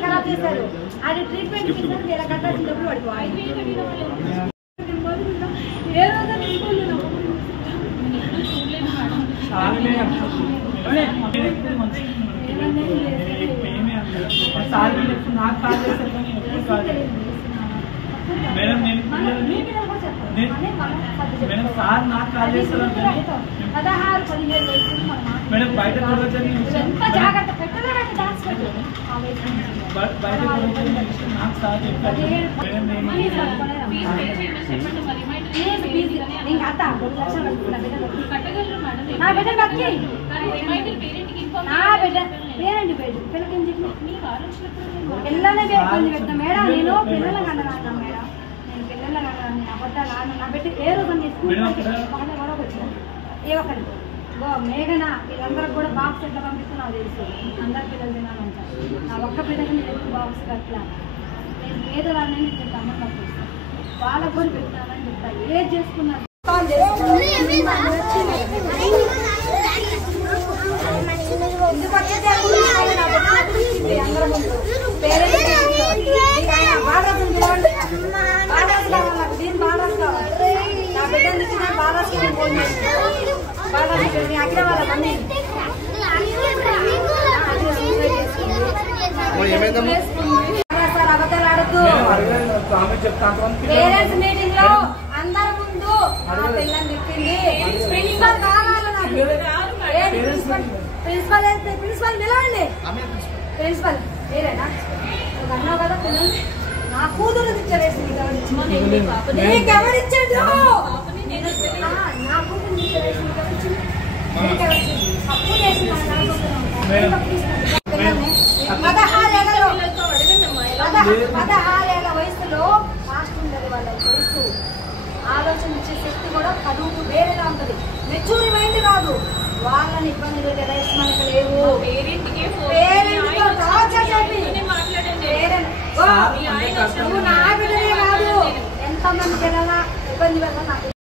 ఖరాబ్ చేశారు అది ట్రీట్మెంట్ ఇచ్చేసరికి ఇలా కట్టాల్సినప్పుడు పడిపోయి ఏ రోజు మేడం సార్ నాకు కాల్ చేస్తారు మేడం బయట జాగ్రత్త పెట్టలేదు బయట నాకు సార్ చెప్పారు నా బిడ్డ బతికి నా బిడ్డ పేరండి పిల్లకేం చెప్పి పిల్లలే ఇబ్బంది పెట్టిన మేడం నేను పిల్లల కన్నా మేడం నేను పిల్లల కన్నా అబద్ధాలు నా బిడ్డ ఏ రోజు వచ్చిన ఏ ఒక్కరి మేఘన వీళ్ళందరికి కూడా బాక్స్ ఎట్లా పంపిస్తున్నా తెలుసు అందరు పిల్లలు తినాలంటారు నా ఒక్క పిల్లకి నేను బాక్స్ కట్టలా నేను పేదవాళ్ళని నేను తమ్ముడు పంపిస్తాను వాళ్ళకు కూడా పెడతానని చెప్తాను ఏది చేసుకున్నారు అబద్ధాలు ఆడద్దు పేరెంట్స్ మీటింగ్ లో అందరి ముందు పిల్లలు చెప్పింది ప్రిన్సిపల్ కావాలి నాకు ప్రిన్సిపల్ నిలవండి ప్రిన్సిపల్ మీరేనా నువ్వు అన్నావు కదా పిల్లలు నా కూతురు ఇచ్చేసింది నీకెవరిచ్చాడు నా కూతురు అప్పు చేసి 16 ఏళ్ల వయసులో ఫాస్ట్ ఉండదు వాళ్ళ వయసు ఆలోచన ఇచ్చే శక్తి కూడా చదువుకు వేరేగా ఉంటుంది మెచ్యూరి మైండ్ కాదు వాళ్ళని ఇబ్బంది పెట్టే రైట్స్ మనకు లేవు నువ్వు నా బిడ్డనే కాదు ఎంతమంది జనాల ఇబ్బంది పెట్ట